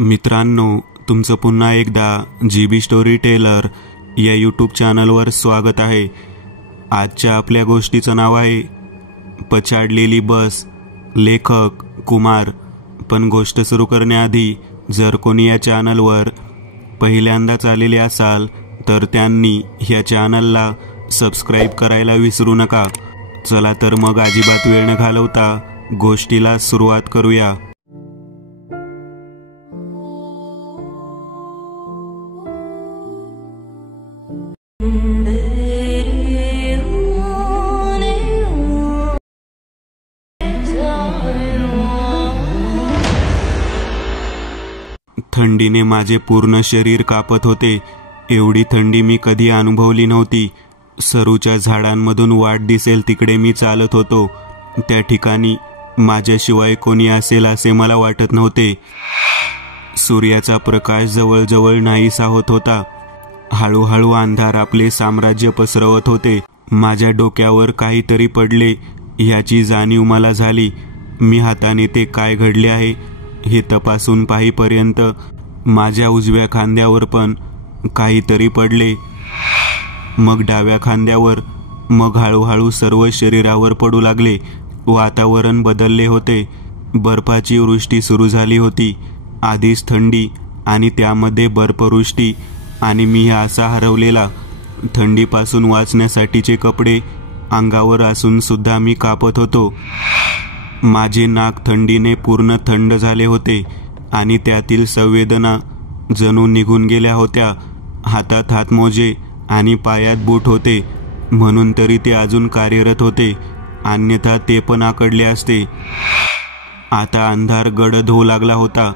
मित्रांनो, तुमचं पुन्हा एकदा GB स्टोरी टेलर या यूट्यूब चॅनलवर स्वागत आहे। आजच्या आपल्या गोष्टीचं नाव आहे पछाडलेली बस। लेखक कुमार। पण गोष्ट सुरू करण्याआधी जर कोणी या चॅनलवर पहिल्यांदाच आलेले असाल तर त्यांनी या चॅनलला सबस्क्राईब करायला विसरू नका। चला तर मग अजिबात वेळ न घालवता गोष्टीला सुरुवात करूया। थंडीने माझे पूर्ण शरीर कापत होते। एवढी थंडी मी कधी अनुभवली नव्हती। सरूच्या झाडांमधून वाट दिसेल तिकडे मी चालत होतो। त्या ठिकाणी माझ्याशिवाय कोणी असेल असे मला वाटत नव्हते। सूर्याचा प्रकाश जवळजवळ नाहीसा होत होता। हळूहळू अंधार आपले साम्राज्य पसरवत होते। माझ्या डोक्यावर काहीतरी पडले याची जाणीव मला झाली। मी हाताने ते काय घडले आहे हे तपासून पाहीपर्यंत माझ्या उजव्या खांद्यावर पण काहीतरी पडले, मग डाव्या खांद्यावर, मग हळूहळू सर्व शरीरावर पडू लागले। वातावरण बदलले होते। बर्फाची वृष्टी सुरू झाली होती। आधीच थंडी आणि त्यामध्ये बर्फवृष्टी, आणि मी असा हरवलेला। थंडीपासून वाचण्यासाठीचे कपडे अंगावर असून सुद्धा मी कापत होतो। माझे नाक थंडीने पूर्ण थंड झाले होते आणि त्यातील संवेदना जणू निघून गेल्या होत्या। हातात हातमोजे आणि पायात बूट होते म्हणून तरी ते अजून कार्यरत होते, अन्यथा ते पण आकडले असते। आता अंधार गडद होऊ लागला होता।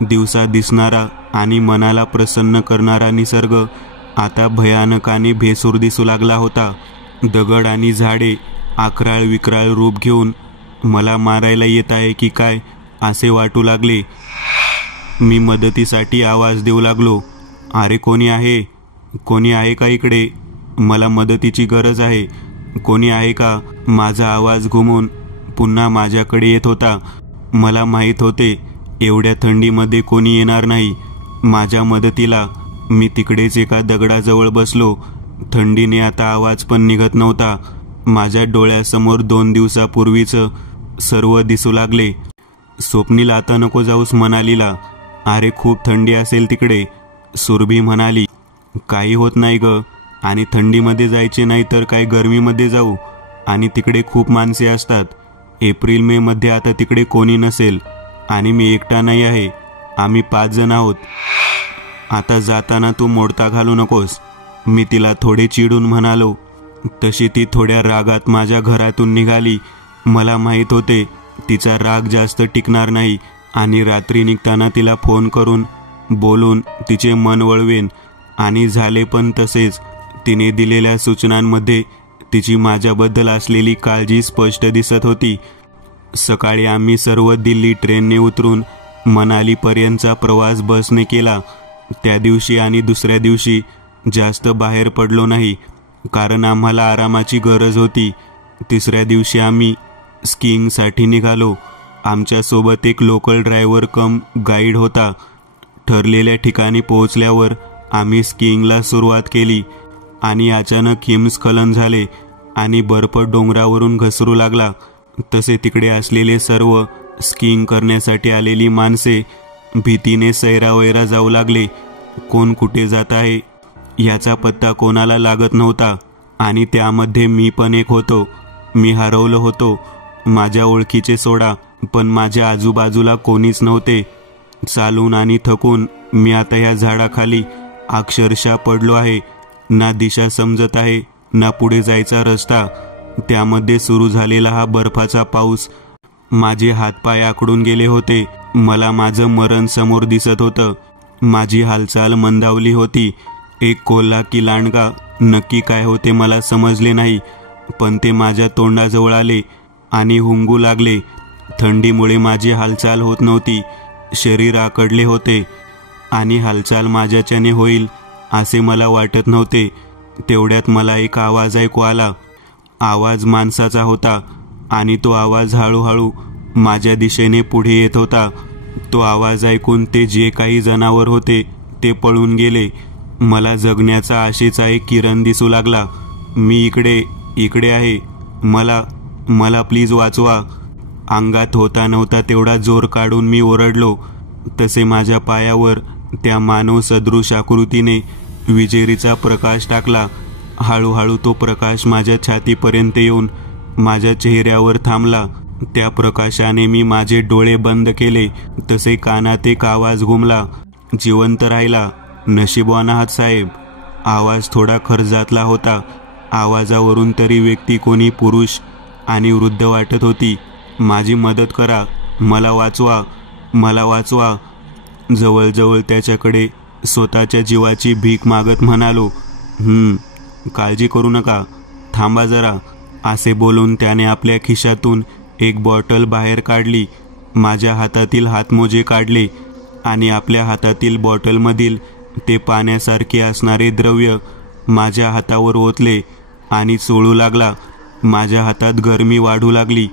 दिवसा दिसणारा आणि मनाला प्रसन्न करणारा निसर्ग आता भयानक आणि भेसूर दिसू लागला होता। दगड आणि झाडे अकराळ विक्राळ रूप घेऊन मला मारायला येत आहे की काय असे वाटू लागले। मी मदतीसाठी आवाज देऊ लागलो, अरे कोणी आहे? कोणी आहे का इकडे? मला मदतीची गरज आहे, कोणी आहे का? माझा आवाज घुमून पुन्हा माझ्याकडे येत होता। मला माहीत होते एवढ्या थंडीमध्ये कोणी येणार नाही माझ्या मदतीला। मी तिकडेच एका दगडाजवळ बसलो। थंडीने आता आवाज पण निघत नव्हता। माझ्या डोळ्यासमोर 2 दिवसापूर्वीचं सर्व दिसू लागले। स्वप्नील आता नको जाऊस म्हणालीला। अरे खूप थंडी असेल तिकडे, सुरभी म्हणाली। काही होत नाही ग, आणि थंडीमध्ये जायचे नाही तर काय गरमीमध्ये जाऊ, आणि तिकडे खूप माणसे असतात। एप्रिल मे मध्ये आता तिकडे कोणी नसेल, आणि मी एकटा नाही आहे, आम्ही 5 जण आहोत। आता जाताना तू मोडता घालू नकोस, मी तिला थोडे चिडून म्हणालो। तशी ती थोड्या रागात माझ्या घरातून निघाली। मला माहीत होते तिचा राग जास्त टिकणार नाही, आणि रात्री निघताना तिला फोन करून बोलून तिचे मन वळवेन, आणि झाले पण तसेच। तिने दिलेल्या सूचनांमध्ये तिची माझ्याबद्दल असलेली काळजी स्पष्ट दिसत होती। सकाळी आम्ही सर्व दिल्ली ट्रेनने उतरून मनालीपर्यंतचा प्रवास बसने केला। त्या दिवशी आणि दुसऱ्या दिवशी जास्त बाहेर पडलो नाही, कारण आम्हाला आरामाची गरज होती। तिसऱ्या दिवशी आम्ही स्कीइंगसाठी निघालो। आमच्या सोबत एक लोकल ड्रायव्हर कम गाईड होता। ठरलेल्या ठिकाणी पोहोचल्यावर आम्ही स्कीइंगला सुरुवात केली, आणि अचानक हिमस्खलन झाले आणि बर्फ डोंगरावरून घसरू लागला। तसे तिकडे असलेले सर्व स्कीइंग करण्यासाठी आलेली माणसे भीतीने सैरावैरा जाऊ लागले। कोण कुठे जात आहे याचा पत्ता कोणाला लागत नव्हता, आणि त्यामध्ये मी पण एक होतो। मी हरवलो होतो। माझ्या ओळखीचे सोडा, पण माझ्या आजूबाजूला कोणीच नव्हते। चालून आणि थकून मी आता या झाडाखाली अक्षरशः पडलो आहे। ना दिशा समजत आहे, ना पुढे जायचा रस्ता। त्यामध्ये सुरू झालेला हा बर्फाचा पाऊस। माझे हातपाय आखडून गेले होते। मला माझं मरण समोर दिसत होतं। माझी हालचाल मंदावली होती। एक कोल्हा की लांडगा नक्की काय होते मला समजले नाही, पण ते माझ्या तोंडाजवळ आले आणि हुंगू लागले। थंडीमुळे माझी हालचाल होत नव्हती। शरीर आकडले होते, आणि हालचाल माझ्याच्याने होईल असे मला वाटत नव्हते। तेवढ्यात मला एक आवाज ऐकू आला। आवाज माणसाचा होता, आणि तो आवाज हळूहळू माझ्या दिशेने पुढे येत होता। तो आवाज ऐकून ते जे काही जनावर होते ते पळून गेले. मला जगण्याचा आशेचा एक किरण दिसू लागला. मी इकडे आहे, मला प्लीज वाचवा. अंगात होता नव्हता तेवढा जोर काढून मी ओरडलो. तसे माझ्या पायावर त्या मानव सदृश आकृतीने विजेरीचा प्रकाश टाकला. हळूहळू तो प्रकाश माझ्या छातीपर्यंत येऊन माझ्या चेहऱ्यावर थांबला. त्या प्रकाशाने मी माझे डोळे बंद केले. तसे कानात एक आवाज घुमला, जिवंत राहिला. नशीबवान आहात साहेब. आवाज थोडा खर्जातला होता. आवाजावरून तरी व्यक्ती कोणी पुरुष आणि वृद्ध वाटत होती. माझी मदत करा, मला वाचवा. जवळजवळ त्याच्याकडे स्वतःच्या जीवाची भीक मागत म्हणालो. काळजी करू नका, थांबा जरा. असे बोलून त्याने आपल्या खिशातून एक बॉटल बाहेर काढली. माझ्या हातातील हातमोजे काढले आणि आपल्या हातातील बॉटलमधील ते पाण्यासारखे असणारे द्रव्य माझ्या हातावर ओतले आणि चोळू लागला. माझ्या हातात गरमी वाढू लागली.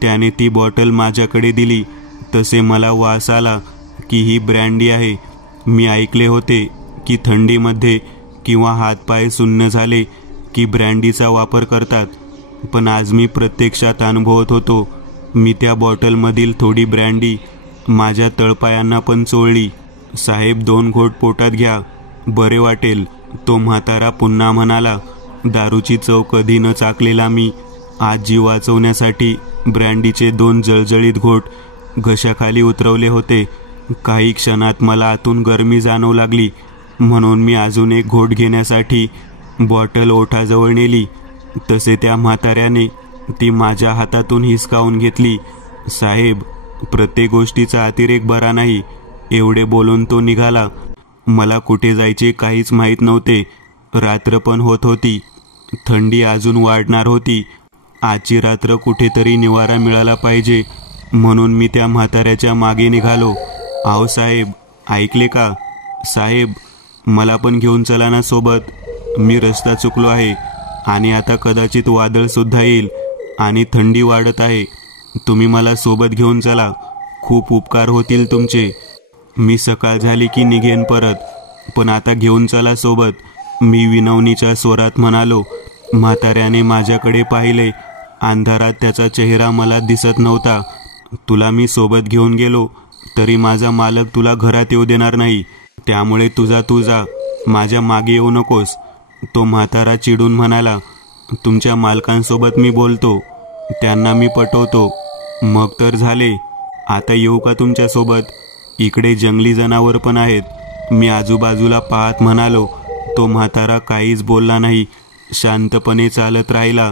त्याने ती बॉटल माझ्याकडे दिली. तसे मला वास आला की ही ब्रँडी आहे. मी ऐकले होते की थंडीमध्ये किंवा हातपाय सुन्न झाले की ब्रँडीचा वापर करतात, पण आज मी प्रत्यक्षात अनुभवत होतो. मी त्या बॉटलमधील थोडी ब्रँडी माझ्या तळपायांना पण चोळली. साहेब, 2 घोट पोटात घ्या, बरे वाटेल, तो म्हातारा पुन्हा म्हणाला. दारूची चव कधी न चाकलेला मी आज जीव वाचवण्यासाठी ब्रँडीचे 2 जळजळीत घोट घशाखाली उतरवले होते. काही क्षणात मला आतून गरमी जाणवू लागली, म्हणून मी अजून एक घोट घेण्यासाठी बॉटल ओठाजवळ नेली. तसे त्या म्हाताऱ्याने ती माझ्या हातातून हिसकावून घेतली. साहेब, प्रत्येक गोष्टीचा अतिरेक बरा नाही, एवढे बोलून तो निघाला. मला कुठे जायचे काहीच माहीत नव्हते. रात्र पण होत होती. थंडी अजून वाढणार होती. आजची रात्र कुठेतरी निवारा मिळाला पाहिजे, म्हणून मी त्या म्हाताऱ्याच्या मागे निघालो. आहो साहेब, ऐकले का? साहेब, मला पण घेऊन चला ना सोबत. मी रस्ता चुकलो आहे आणि आता कदाचित वादळसुद्धा येईल आणि थंडी वाढत आहे. तुम्ही मला सोबत घेऊन चला, खूप उपकार होतील तुमचे. मी सकाळ झाली की निघेन परत, पण आता घेऊन चला सोबत, मी विनवणीच्या स्वरात म्हणालो. म्हाताऱ्याने माझ्याकडे पाहिले. अंधारात त्याचा चेहरा मला दिसत नव्हता. तुला मी सोबत घेऊन गेलो तरी माझा मालक तुला घरात येऊ देणार नाही, त्यामुळे तू जा, माझ्या मागे येऊ नकोस, तो म्हातारा चिडून म्हणाला. तुमच्या मालकांसोबत मी बोलतो, त्यांना मी पटवतो. मग तर झाले. आता येऊ का तुमच्यासोबत? इकडे जंगली जनावर पण आहेत, मी आजूबाजूला पाहत म्हणालो. तो म्हातारा काहीच बोलला नाही, शांतपणे चालत राहिला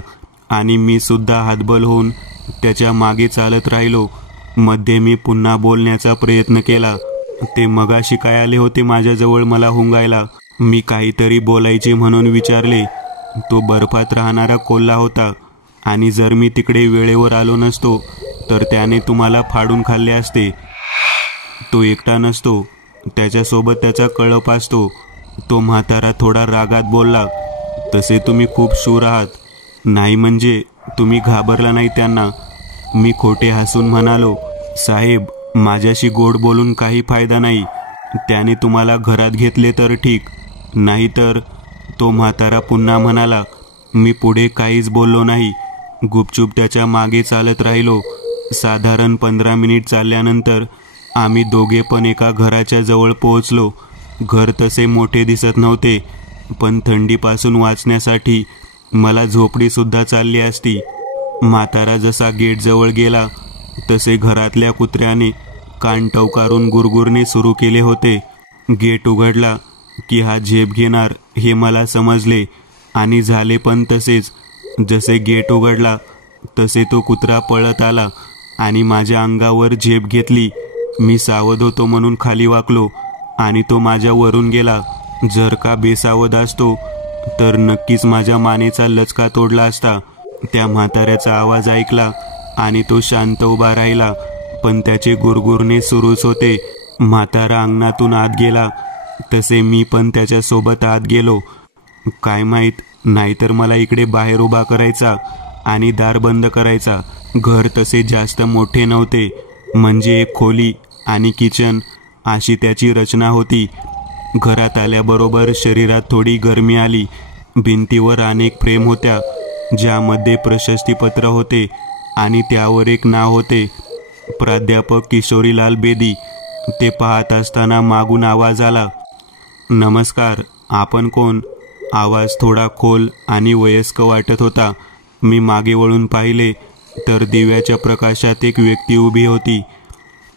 आणि मी सुद्धा हातबल होऊन त्याच्या मागे चालत राहिलो. मध्ये मी पुन्हा बोलण्याचा प्रयत्न केला. ते मगाशी काय आले होते माझ्याजवळ मला हुंगायला. मी काहीतरी बोलायचे म्हणून विचारले. तो बर्फात राहणारा कोल्हा होता आणि जर मी तिकडे वेळेवर आलो नसतो तर त्याने तुम्हाला फाडून खाल्ले असते. तो एकटा नसतो, त्याच्यासोबत त्याचा कळप असतो, तो म्हातारा थोडा रागात बोलला. तसे तुम्ही खूप शूर आहात. नाही म्हणजे तुम्ही घाबरला नाही त्यांना? मी खोटे हसून म्हणालो. साहेब, माझ्याशी गोड बोलून काही फायदा नाही. त्याने तुम्हाला घरात घेतले तर ठीक, नाहीतर, तो म्हातारा पुन्हा म्हणाला. मी पुढे काहीच बोललो नाही. गुपचूप त्याच्या मागे चालत राहिलो. साधारण 15 मिनिट चालल्यानंतर आम्ही दोघे पण एका घराच्या जवळ पोहोचलो. घर तसे मोठे दिसत नव्हते, पण थंडीपासून वाचण्यासाठी मला झोपडीसुद्धा चालली असती. म्हातारा जसा गेटजवळ गेला तसे घरातल्या कुत्र्याने कान टवकारून गुरगुरणे सुरू केले होते. गेट उघडला की हा झेप घेणार हे मला समजले आणि झाले पण तसेच. जसे गेट उघडला तसे तो कुत्रा पळत आला आणि माझ्या अंगावर झेप घेतली. मी सावध होतो म्हणून खाली वाकलो आणि तो माझ्यावरून गेला. जर का बेसावध असतो तर नक्कीच माझ्या मानेचा लचका तोडला असता. त्या म्हाताऱ्याचा आवाज ऐकला आणि तो शांत उभा राहिला, पण त्याचे गुरगुरणे सुरूच होते. म्हातारा अंगणातून आत गेला तसे मी पण त्याच्यासोबत आत गेलो. काय माहीत, नाहीतर मला इकडे बाहेर उभा करायचा आणि दार बंद करायचा. घर तसे जास्त मोठे नव्हते, म्हणजे एक खोली आणि किचन अशी त्याची रचना होती. घरात आल्याबरोबर शरीरात थोडी गरमी आली. भिंतीवर अनेक फ्रेम होत्या ज्यामध्ये प्रशस्तीपत्र होते आणि त्यावर एक नाव होते, प्राध्यापक किशोरीलाल बेदी. ते पाहत असताना मागून आवाज आला, नमस्कार, आपण कोण? आवाज थोडा खोल आणि वयस्क वाटत होता. मी मागे वळून पाहिले तर दिव्याच्या प्रकाशात एक व्यक्ती उभी होती.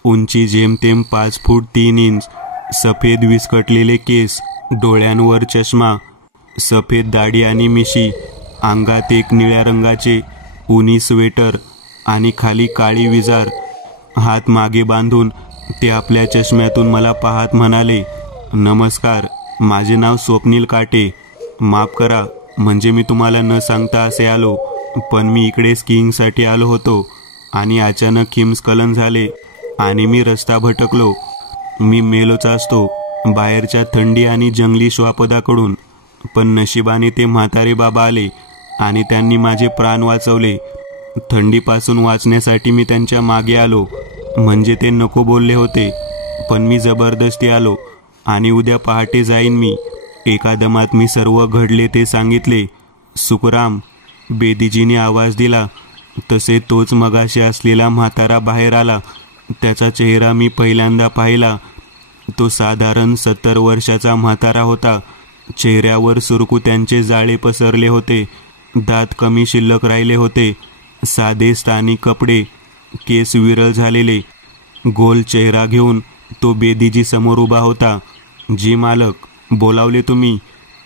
उंची जेमतेम 5 फूट 3 इंच, सफेद विस्कटलेले केस, डोळ्यांवर चष्मा, सफेद दाढी आणि मिशी, अंगात एक निळ्या रंगाचे उनी स्वेटर आणि खाली काळी विजार. हात मागे बांधून ते आपल्या चष्म्यातून मला पाहत म्हणाले, नमस्कार, माझे नाव स्वप्नील काटे. माफ करा, म्हणजे मी तुम्हाला न सांगता असे आलो, पण मी इकडे स्कीइंगसाठी आलो होतो आणि अचानक हिमस्खलन झाले आणि मी रस्ता भटकलो. मी मेलोच असतो बाहेरच्या थंडी आणि जंगली श्वापदाकडून, पण नशिबाने ते म्हातारे बाबा आले आणि त्यांनी माझे प्राण वाचवले. थंडीपासून वाचण्यासाठी मी त्यांच्या मागे आलो, म्हणजे ते नको बोलले होते, पण मी जबरदस्ती आलो आणि उद्या पहाटे जाईन मी. एका दमात मी सर्व घडले ते सांगितले. सुखराम, बेदीजीने आवाज दिला. तसे तोच मगाशी असलेला म्हातारा बाहेर आला. त्याचा चेहरा मी पहिल्यांदा पाहिला. तो साधारण 70 वर्षाचा म्हातारा होता. चेहऱ्यावर सुरकुत्यांचे जाळे पसरले होते. दात कमी शिल्लक राहिले होते. साधे स्थानिक कपडे, केस विरळ झालेले. गोल चेहरा घेऊन तो बेदीजी समोर उभा होता. जी मालक, बोलावले तुम्ही?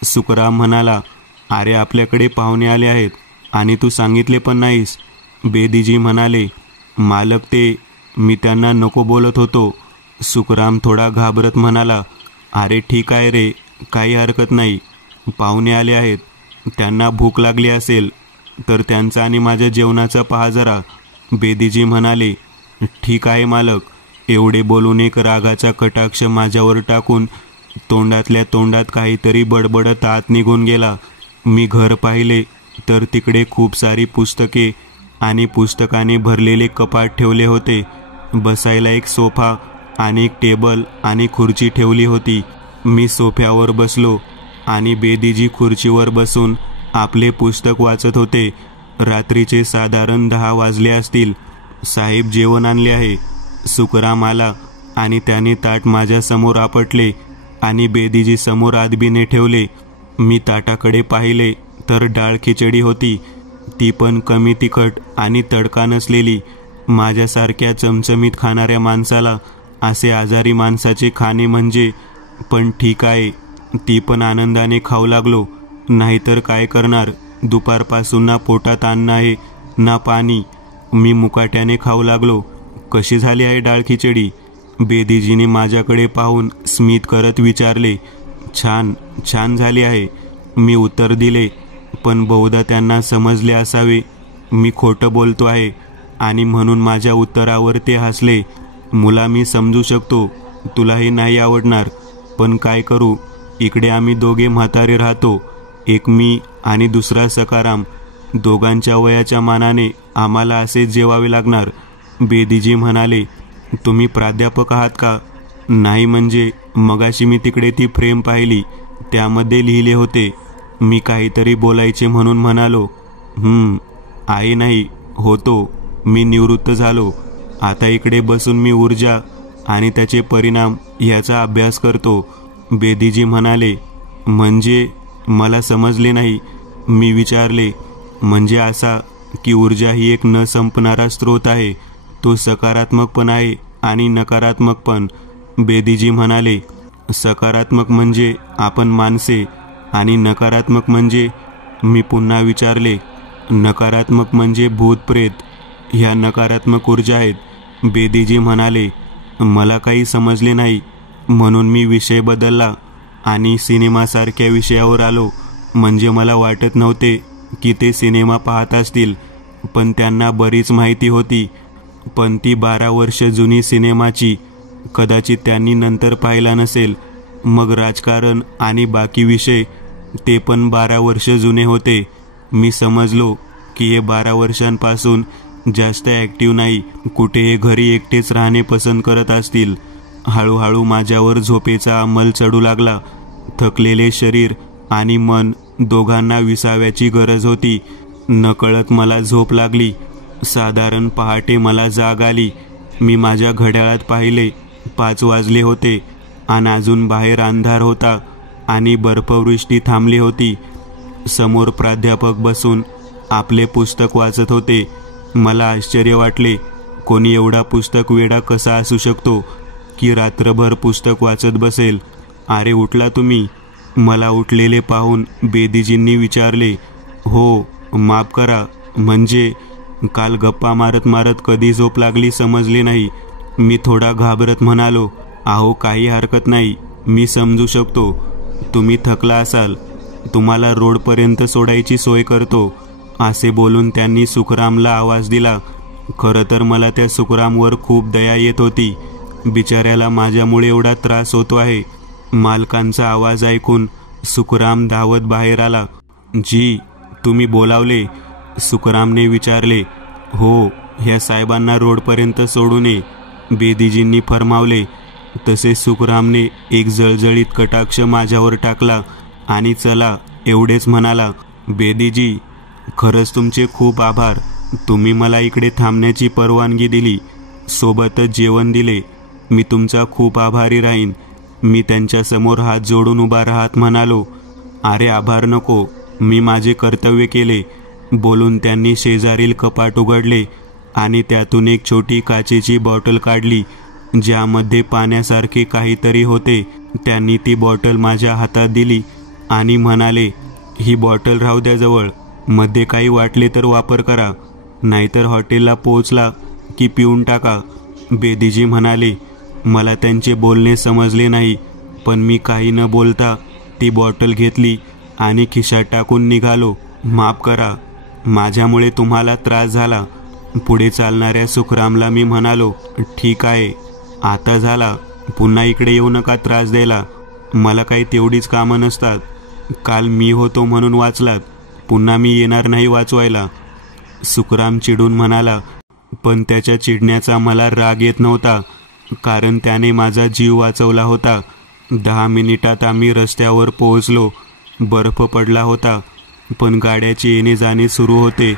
सुखराम म्हणाला. अरे, आपल्याकडे पाहुणे आले आहेत आणि तू सांगितले पण नाहीस. बेदीजी म्हणाले. मालक, ते मी त्यांना नको बोलत होतो. सुखराम थोडा घाबरत म्हणाला. अरे ठीक आहे रे, काही हरकत नाही. पाहुणे आले आहेत, त्यांना भूक लागली असेल तर त्यांचा आणि माझ्या जेवणाचा पहा जरा. बेदीजी म्हणाले. ठीक आहे मालक. एवढे बोलून एक रागाचा कटाक्ष माझ्यावर टाकून तोंडातल्या तोंडात काहीतरी बडबडत आत निघून गेला. मी घर पाहिले तर तिकडे खूप सारी पुस्तके आणि पुस्तकाने भरलेले कपाट ठेवले होते. बसायला एक सोफा आणि एक टेबल आणि खुर्ची ठेवली होती. मी सोफ्यावर बसलो आणि बेदीजी खुर्चीवर बसून आपले पुस्तक वाचत होते. रात्रीचे साधारण 10 वाजले असतील. साहेब, जेवण आणले आहे. सुखराम आला आणि त्याने ताट माझ्यासमोर आपटले आणि बेदीजी समोर आदबीने ठेवले. मी ताटाकडे पाहिले तर डाळ खिचडी होती, ती पण कमी तिखट आणि तडका नसलेली. माझ्यासारख्या चमचमीत खाणाऱ्या माणसाला असे आजारी माणसाचे खाणे म्हणजे, पण ठीक आहे, ती पण आनंदाने खाऊ लागलो. नाहीतर काय करणार, दुपारपासून ना पोटात अन्न आहे ना पाणी. मी मुकाट्याने खाऊ लागलो. कशी झाली आहे डाळ खिचडी? बेदीजीने माझ्याकडे पाहून स्मित करत विचारले. छान, छान झाली आहे, मी उत्तर दिले. पण बहुधा त्यांना समजले असावे मी खोटं बोलतो आहे आणि म्हणून माझ्या उत्तरावर ते हसले. मुला, मी समजू शकतो तुला हे नाही आवडणार, पण काय करू, इकडे आम्ही दोघे म्हातारे राहतो. एक मी आणि दुसरा सखाराम. दोघांच्या वयाच्या मानाने आम्हाला असेच जेवावे लागणार. बेदीजी म्हणाले. तुम्ही प्राध्यापक आहात का? नाही, म्हणजे मगाशी मी तिकडे ती फ्रेम पाहिली, त्यामध्ये लिहिले होते. मी काहीतरी बोलायचे म्हणून म्हणालो. आहे नाही, होतो. मी निवृत्त झालो. आता इकडे बसून मी ऊर्जा आणि त्याचे परिणाम याचा अभ्यास करतो. बेदीजी म्हणाले. म्हणजे? मला समजले नाही. मी विचारले. म्हणजे असा की ऊर्जा ही एक न संपणारा स्रोत आहे. तो सकारात्मक पण आहे आणि नकारात्मक पण. बेदीजी म्हणाले. सकारात्मक म्हणजे आपण माणसे आणि नकारात्मक म्हणजे? मी पुन्हा विचारले. नकारात्मक म्हणजे भूत प्रेत, ह्या नकारात्मक ऊर्जा आहेत. बेदीजी म्हणाले. मला काही समजले नाही, म्हणून मी विषय बदलला आणि सिनेमासारख्या विषयावर आलो. म्हणजे मला वाटत नव्हते की ते सिनेमा पाहत असतील, पण त्यांना बरीच माहिती होती. पण ती 12 वर्ष जुनी सिनेमाची. कदाचित त्यांनी नंतर पाहिला नसेल. मग राजकारण आणि बाकी विषय, ते पण 12 वर्ष जुने होते. मी समजलो की हे 12 वर्षांपासून जास्त ॲक्टिव्ह नाही, कुठे घरी एकटेच राहणे पसंत करत असतील. हळूहळू माझ्यावर झोपेचा अंमल चढू लागला. थकलेले शरीर आणि मन दोघांना विसाव्याची गरज होती. नकळत मला झोप लागली. साधारण पहाटे मला जाग आली. मी माझ्या घड्याळात पाहिले, 5 वाजले होते आणि अजून बाहेर अंधार होता आणि बर्फवृष्टी थांबली होती. समोर प्राध्यापक बसून आपले पुस्तक वाचत होते. मला आश्चर्य वाटले, कोणी एवढा पुस्तक वेडा कसा असू शकतो की रात्रभर पुस्तक वाचत बसेल. अरे उठला तुम्ही? मला उठलेले पाहून बेदीजींनी विचारले. हो, माफ करा, म्हणजे काल गप्पा मारत मारत कधी झोप लागली समजले नाही. मी थोडा घाबरत म्हणालो, अहो काही हरकत नाही, मी समजू शकतो. तुम्ही थकला असाल, तुम्हाला रोडपर्यंत सोडायची सोय करतो. असे बोलून त्यांनी सुखरामला आवाज दिला. खरं तर मला त्या सुखरामवर खूप दया येत होती. बिचाऱ्याला माझ्यामुळे एवढा त्रास होतो आहे. मालकांचा आवाज ऐकून सुखराम धावत बाहेर आला. जी, तुम्ही बोलावले? सुखरामने विचारले. हो, ह्या साहेबांना रोडपर्यंत सोडू नये, बेदीजींनी फरमावले. तसे सुखरामने एक जळजळीत कटाक्ष माझ्यावर टाकला आणि चला एवढेच म्हणाला. बेदीजी, खरंच तुमचे खूप आभार. तुम्ही मला इकडे थांबण्याची परवानगी दिली, सोबतच जेवण दिले. मी तुमचा खूप आभारी राहीन. मी त्यांच्यासमोर हात जोडून उभा राहत म्हणालो. अरे आभार नको, मी माझे कर्तव्य केले, बोलून त्यांनी शेजारील कपाट उघडले आणि त्यातून एक छोटी काचेची बॉटल काढली, ज्यामध्ये पाण्यासारखे काहीतरी होते. त्यांनी ती बॉटल माझ्या हातात दिली आणि म्हणाले, ही बॉटल राहू द्या जवळ. मध्ये काही वाटले तर वापर करा, नाहीतर हॉटेलला पोहोचला की पिऊन टाका. बेदीजी म्हणाले. मला त्यांचे बोलणे समजले नाही, पण मी काही न बोलता ती बॉटल घेतली आणि खिशात टाकून निघालो. माफ करा, माझ्यामुळे तुम्हाला त्रास झाला. पुढे चालणाऱ्या सुखरामला मी म्हणालो, ठीक आहे, आता झाला, पुन्हा इकडे येऊ नका त्रास द्यायला. मला काही तेवढीच कामं नसतात. काल मी होतो म्हणून वाचलात, पुन्हा मी येणार नाही वाचवायला. सुखराम चिडून म्हणाला, पण त्याच्या चिडण्याचा मला राग येत नव्हता, कारण त्याने माझा जीव वाचवला होता. 10 मिनिटात आम्ही रस्त्यावर पोहोचलो. बर्फ पडला होता, पण गाड्याचे येणे जाणे सुरू होते.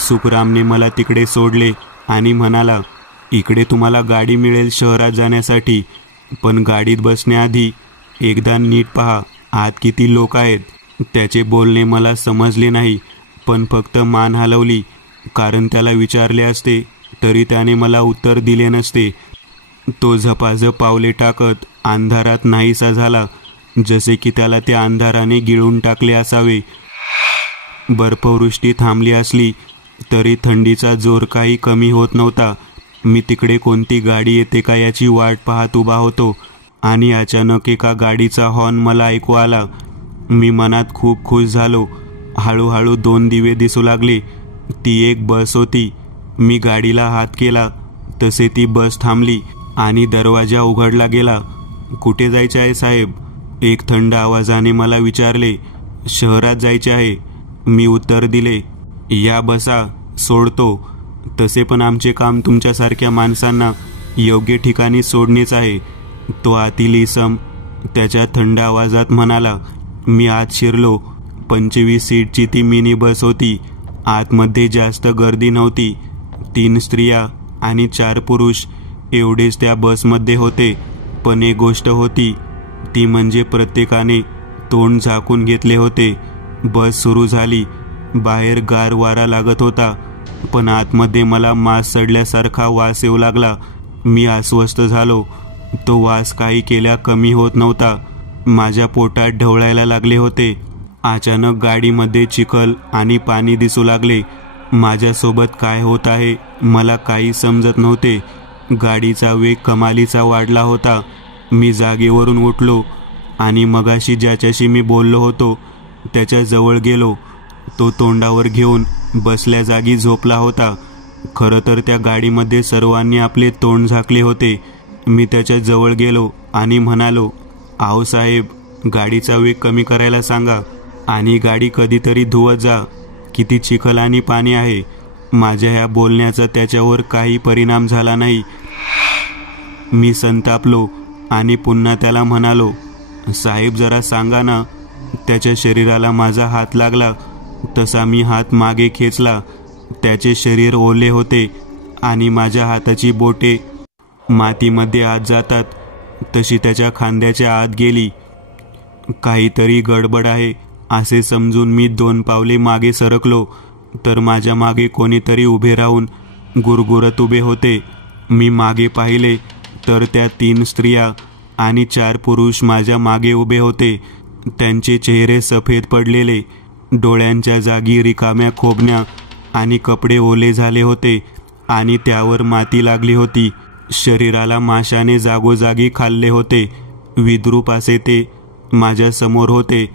सुखरामने मला तिकडे सोडले आणि म्हणाला, इकडे तुम्हाला गाडी मिळेल शहरात जाण्यासाठी, पण गाडीत बसण्याआधी एकदा नीट पहा आत किती लोक आहेत. त्याचे बोलणे मला समजले नाही, पण फक्त मान हलवली, कारण त्याला विचारले असते तरी त्याने मला उत्तर दिले नसते. तो झपाझप पावले टाकत अंधारात नाहीसा झाला, जसे की त्याला त्या अंधाराने गिळून टाकले असावे. बर्फवृष्टी थांबली असली तरी थंडीचा जोर काही कमी होत नव्हता. मी तिकडे कोणती गाडी येते का याची वाट पाहत उभा होतो आणि अचानक एका गाडीचा हॉर्न मला ऐकू आला. मी मनात खूप खुश झालो. हळूहळू 2 दिवे दिसू लागले. ती एक बस होती. मी गाडीला हात केला तसे ती बस थांबली आणि दरवाजा उघडला गेला. कुठे जायचे आहे साहेब? एक थंड आवाजाने मला विचारले. शहरात जायचे आहे, मी उत्तर दिले. या बसा, सोडतो. तसे पण आमचे काम तुमच्यासारख्या माणसांना योग्य ठिकाणी सोडणेच आहे, तो आतील इसम त्याच्या थंड आवाजात म्हणाला. मी आत शिरलो. 25 सीटची ती मिनी बस होती. आतमध्ये जास्त गर्दी नव्हती. 3 स्त्रिया आणि 4 पुरुष एवढेच त्या बसमध्ये होते. पण एक गोष्ट होती, ती म्हणजे प्रत्येकाने तोंड झाकून घेतले होते. बस सुरू झाली. बाहेर गार वारा लागत होता, पण आतमध्ये मला मांस सडल्यासारखा वास येऊ लागला. मी अस्वस्थ झालो. तो वास काही केल्या कमी होत नव्हता. माझ्या पोटात ढवळायला लागले होते. अचानक गाडीमध्ये चिखल आणि पाणी दिसू लागले. माझ्यासोबत काय होत आहे मला काही समजत नव्हते. गाडीचा वेग कमालीचा वाढला होता. मी जागेवरून उठलो आणि मगाशी ज्याच्याशी मी बोललो होतो त्याच्या जवळ गेलो. तो तोंडावर घेऊन बसल्या जागी झोपला होता. खरं तर त्या गाडीमध्ये सर्वांनी आपले तोंड झाकले होते. मी त्याच्या जवळ गेलो आणि म्हणालो, आहो साहेब, गाडीचा वेग कमी करायला सांगा आणि गाडी कधीतरी धुवत जा. किती चिखल आणि पाणी आहे. माझ्या ह्या बोलण्याचा त्याच्यावर काही परिणाम झाला नाही. मी संतापलो आणि पुन्हा त्याला म्हणालो, साहेब जरा सांगा ना. त्याच्या शरीराला माझा हात लागला तसा मी हात मागे खेचला. त्याचे शरीर ओले होते आणि माझ्या हाताची बोटे मातीमध्ये आत जातात तशी त्याच्या खांद्याच्या आत गेली. काहीतरी गडबड आहे असे समजून मी 2 पावले मागे सरकलो तर माझ्या मागे कोणीतरी उभे राहून गुरगुरत उभे होते. मी मागे पाहिले तर त्या 3 स्त्रिया आणि 4 पुरुष माझ्या मागे उभे होते. त्यांचे चेहरे सफेद पडलेले, डोळ्यांच्या जागी रिकाम्या खोबण्या आणि कपडे ओले झाले होते आणि त्यावर माती लागली होती. शरीराला माशाने जागोजागी खाल्ले होते. विद्रूप असे ते माझ्या समोर होते.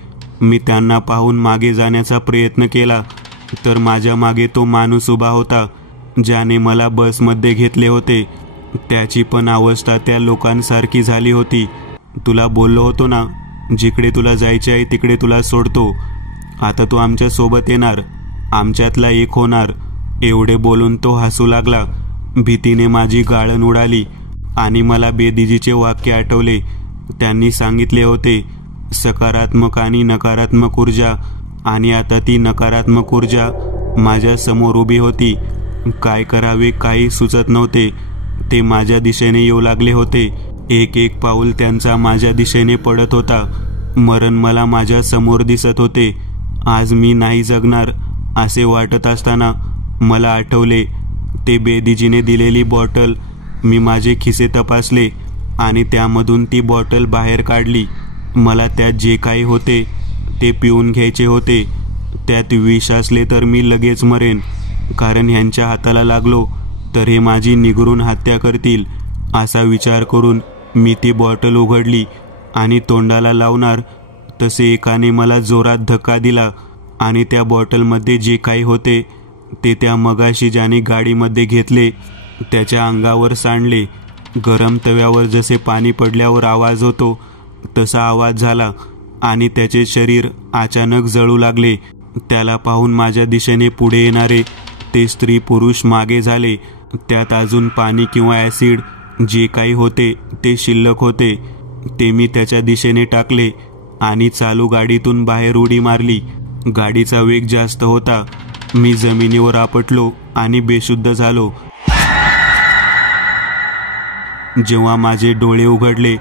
मी त्यांना पाहून मागे जाण्याचा प्रयत्न केला तर माझ्या मागे तो माणूस उभा होता ज्याने मला बसमध्ये घेतले होते. त्याची पण अवस्था त्या लोकांसारखी झाली होती. तुला बोललो होतो ना, जिकडे तुला जायचे आहे तिकडे तुला सोडतो. आता तू आमच्या सोबत येणार, आमच्यातला एक होणार. एवढे बोलून तो हसू लागला. भीतीने माझी गाळण उडाली आणि मला बेदिजीचे वाक्य आठवले. त्यांनी सांगितले होते, सकारात्मक आणि नकारात्मक ऊर्जा. आणि आता ती नकारात्मक ऊर्जा माझ्या समोर उभी होती. काय करावे काही सुचत नव्हते. ते माझ्या दिशेने येऊ लागले होते. एक एक पाऊल त्यांचा माझ्या दिशेने पडत होता. मरण मला माझ्या समोर दिसत होते. आज मी नाही जगणार असे वाटत असताना मला आठवले ते बेदिजीने दिलेली बॉटल. मी माझे खिसे तपासले आणि त्यामधून ती बॉटल बाहेर काढली. मला त्यात जे काही होते ते पिऊन घ्यायचे होते. त्यात विष असले तर मी लगेच मरेन, कारण ह्यांच्या हाताला लागलो तर हे माझी निगरून हत्या करतील. असा विचार करून मी ती बॉटल उघडली आणि तोंडाला लावणार तसे एकाने मला जोरात धक्का दिला आणि त्या बॉटलमध्ये जे काही होते ते त्या मगाशी ज्याने गाडीमध्ये घेतले त्याच्या अंगावर सांडले. गरम तव्यावर जसे पाणी पडल्यावर आवाज होतो तसा आवाज झाला आणि त्याचे शरीर अचानक जळू लागले. त्याला पाहून माझ्या दिशेने पुढे येणारे ते स्त्री पुरुष मागे झाले. त्यात अजून पाणी किंवा ॲसिड जे काही होते ते शिल्लक होते. ते मी त्याच्या दिशेने टाकले आणि चालू गाडीतून बाहेर उडी मारली. गाडीचा वेग जास्त होता. मी जमिनीवर आपटलो आणि बेशुद्ध झालो. जेव्हा माझे डोळे उघडले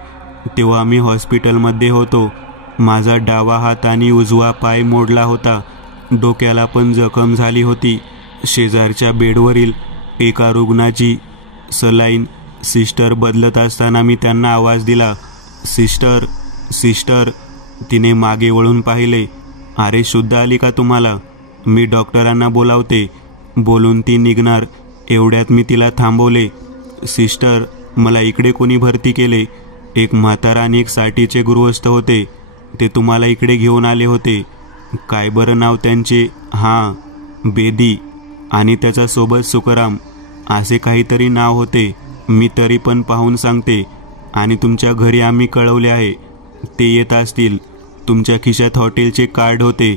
तेव्हा मी हॉस्पिटलमध्ये होतो. माझा डावा हात आणि उजवा पाय मोडला होता. डोक्याला पण जखम झाली होती. शेजारच्या बेडवरील एका रुग्णाची सलाईन सिस्टर बदलत असताना मी त्यांना आवाज दिला, सिस्टर सिस्टर. तिने मागे वळून पाहिले. अरे शुद्ध आली का तुम्हाला? मी डॉक्टरांना बोलावते. बोलून ती निघणार एवढ्यात मी तिला थांबवले. सिस्टर, मला इकडे कोणी भरती केले? एक म्हातारा आणि एक साठीचे गृहस्थ होते. ते तुम्हाला इकडे घेऊन आले होते. काय बरं नाव त्यांचे? हां, बेदी आणि त्याचा सोबत सुखराम असे काहीतरी नाव होते. मी तरी पण पाहून सांगते. आणि तुमच्या घरी आम्ही कळवले आहे. ते येत असतील. तुमच्या खिशात हॉटेलचे कार्ड होते.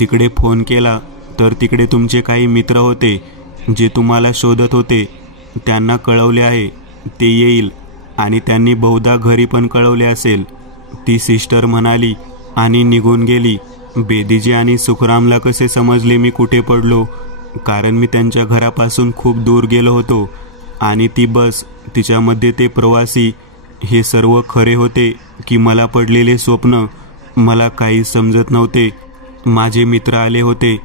तिकडे फोन केला तर तिकडे तुमचे काही मित्र होते जे तुम्हाला शोधत होते. त्यांना कळवले आहे ते येईल आणि त्यांनी बहुधा घरी पण कळवले असेल, ती सिस्टर म्हणाली आणि निघून गेली. बेदीजी आणि सुखरामला कसे समजले मी कुठे पडलो? कारण मी त्यांच्या घरापासून खूप दूर गेलो होतो आणि ती बस, तिच्यामध्ये ते प्रवासी, हे सर्व खरे होते की मला पडलेले स्वप्न? मला काही समजत नव्हते. माझे मित्र आले होते.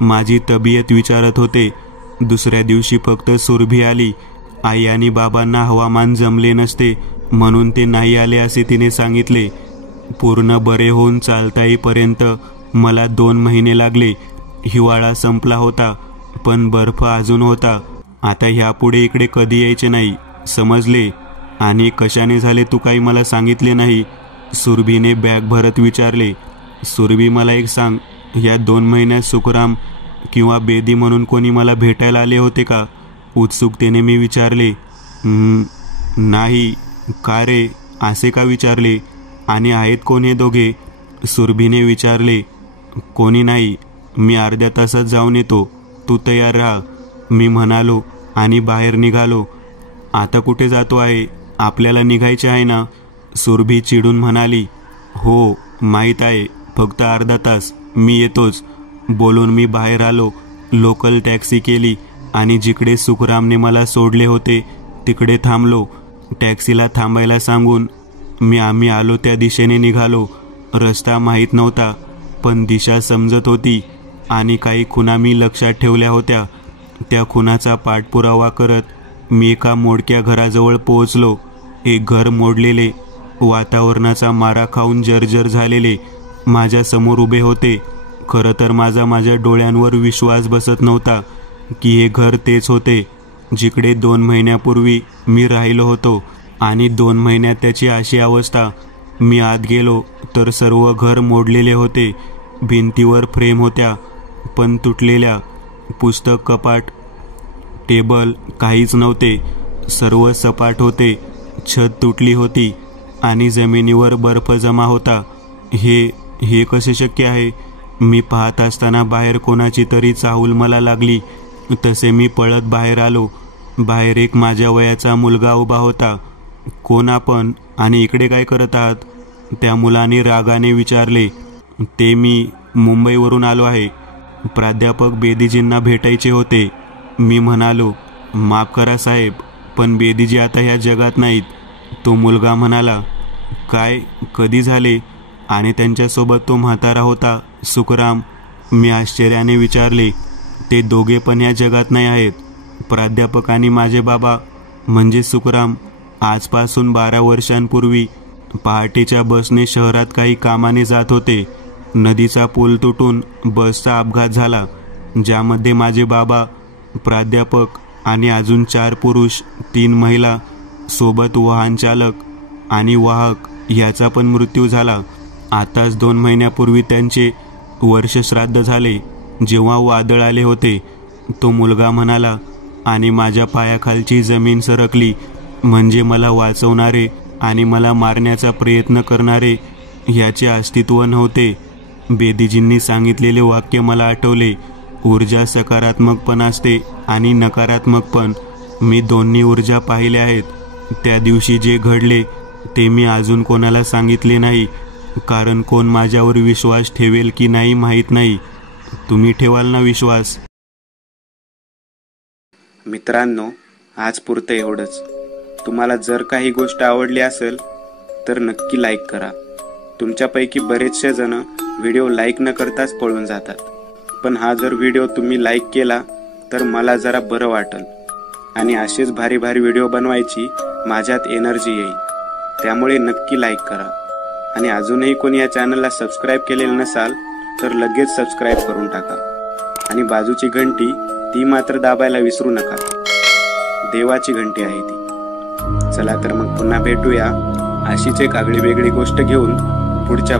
माझी तब्येत विचारत होते. दुसऱ्या दिवशी फक्त सुरभी आली. आई आणि बाबांना हवामान जमले नसते म्हणून ते नाही आले असे तिने सांगितले. पूर्ण बरे होऊन चालता येईपर्यंत मला 2 महिने लागले. हिवाळा संपला होता पण बर्फ अजून होता. आता ह्यापुढे इकडे कधी यायचे नाही, समजले? आणि कशाने झाले तू काही मला सांगितले नाही. सुरभीने बॅग भरत विचारले. सुरभी, मला एक सांग, या 2 महिन्यात सुखराम किंवा बेदी म्हणून कोणी मला भेटायला आले होते का? उत्सुकतेने मी विचारले. नाही. का रे, असे का विचारले? आणि आहेत कोण हे दोघे? सुरभीने विचारले. कोणी नाही, मी अर्ध्या तासात जाऊन येतो, तू तयार राहा, मी म्हणालो आणि बाहेर निघालो. आता कुठे जातो आहे, आपल्याला निघायचे आहे ना, सुरभी चिडून म्हणाली. हो माहीत आहे, फक्त अर्धा तास, मी येतोच, बोलून मी बाहेर आलो. लोकल टॅक्सी केली आणि जिकडे सुखरामने मला सोडले होते तिकडे थांबलो. टॅक्सीला थांबायला सांगून आम्ही आलो त्या दिशेने निघालो. रस्ता माहीत नव्हता, पण दिशा समजत होती आणि काही खुणा मी लक्षात ठेवल्या होत्या. त्या खुणाचा पाठपुरावा करत मी एका मोडक्या घराजवळ पोहोचलो. एक घर मोडलेले, वातावरणाचा मारा खाऊन जर्जर झालेले माझ्या समोर उभे होते. खरं तर माझ्या डोळ्यांवर विश्वास बसत नव्हता की हे घर तेच होते जिकडे 2 महिन्यापूर्वी मी राहिलो होतो. आणि 2 महिन्यात त्याची अशी अवस्था. मी आत गेलो तर सर्व घर मोडलेले होते. भिंतीवर फ्रेम होत्या पण तुटलेल्या. पुस्तक, कपाट, टेबल काहीच नव्हते. सर्व सपाट होते. छत तुटली होती आणि जमिनीवर बर्फ जमा होता. हे कसे शक्य आहे? मी पाहत असताना बाहेर कोणाची तरी चाहूल मला लागली. तसे मी पळत बाहेर आलो. बाहेर एक माझ्या वयाचा मुलगा उभा होता. कोण आपण आणि इकडे काय करत आहात? त्या मुलाने रागाने विचारले. ते मी मुंबईवरून आलो आहे, प्राध्यापक बेदीजींना भेटायचे होते, मी म्हणालो. माफ करा साहेब, पण बेदीजी आता ह्या जगात नाहीत, तो मुलगा म्हणाला. काय, कधी झाले? आणि त्यांच्यासोबत तो म्हातारा होता, सुखराम, मी आश्चर्याने विचारले. ते दोघे पण या जगात नाही आहेत. प्राध्यापक आणि माझे बाबा म्हणजे सुखराम आजपासून 12 वर्षांपूर्वी पहाटेच्या बसने शहरात काही कामाने जात होते. नदीचा पूल तुटून बसचा अपघात झाला, ज्यामध्ये माझे बाबा, प्राध्यापक आणि अजून 4 पुरुष, 3 महिला सोबत वाहन चालक आणि वाहक ह्याचा पण मृत्यू झाला. आताच 2 महिन्यापूर्वी त्यांचे वर्षश्राद्ध झाले, जेव्हा वादळ आले होते, तो मुलगा म्हणाला. आणि माझ्या पायाखालची जमीन सरकली. म्हणजे मला वाचवणारे आणि मला मारण्याचा प्रयत्न करणारे ह्याचे अस्तित्व नव्हते. बेदीजींनी सांगितलेले वाक्य मला आठवले. ऊर्जा सकारात्मक पण असते आणि नकारात्मक पण. मी दोन्ही ऊर्जा पाहिल्या आहेत. त्या दिवशी जे घडले ते मी अजून कोणाला सांगितले नाही, कारण कोण माझ्यावर विश्वास ठेवेल की नाही माहीत नाही. तुम्ही ठेवाल ना विश्वास? मित्रांनो, आज पुरतं एवढंच. तुम्हाला जर काही गोष्ट आवडली असेल तर नक्की लाईक करा. तुमच्यापैकी बरेचसे जण व्हिडिओ लाईक न करताच पळून जातात, पण हा जर व्हिडिओ तुम्ही लाईक केला तर मला जरा बरं वाटेल आणि असेच भारी भारी व्हिडिओ बनवायची माझ्यात एनर्जी येईल. त्यामुळे नक्की लाईक करा. आणि अजूनही कोणी या चॅनलला सबस्क्राईब केलेलं नसाल तर लगेच सबस्क्राईब करून टाका. आणि बाजूची घंटी ती मात्र दाबायला विसरू नका. देवाची घंटी आहे ती. चला तर मग पुन्हा भेटूया अशीच एक आगळी वेगळी गोष्ट घेऊन पुढच्या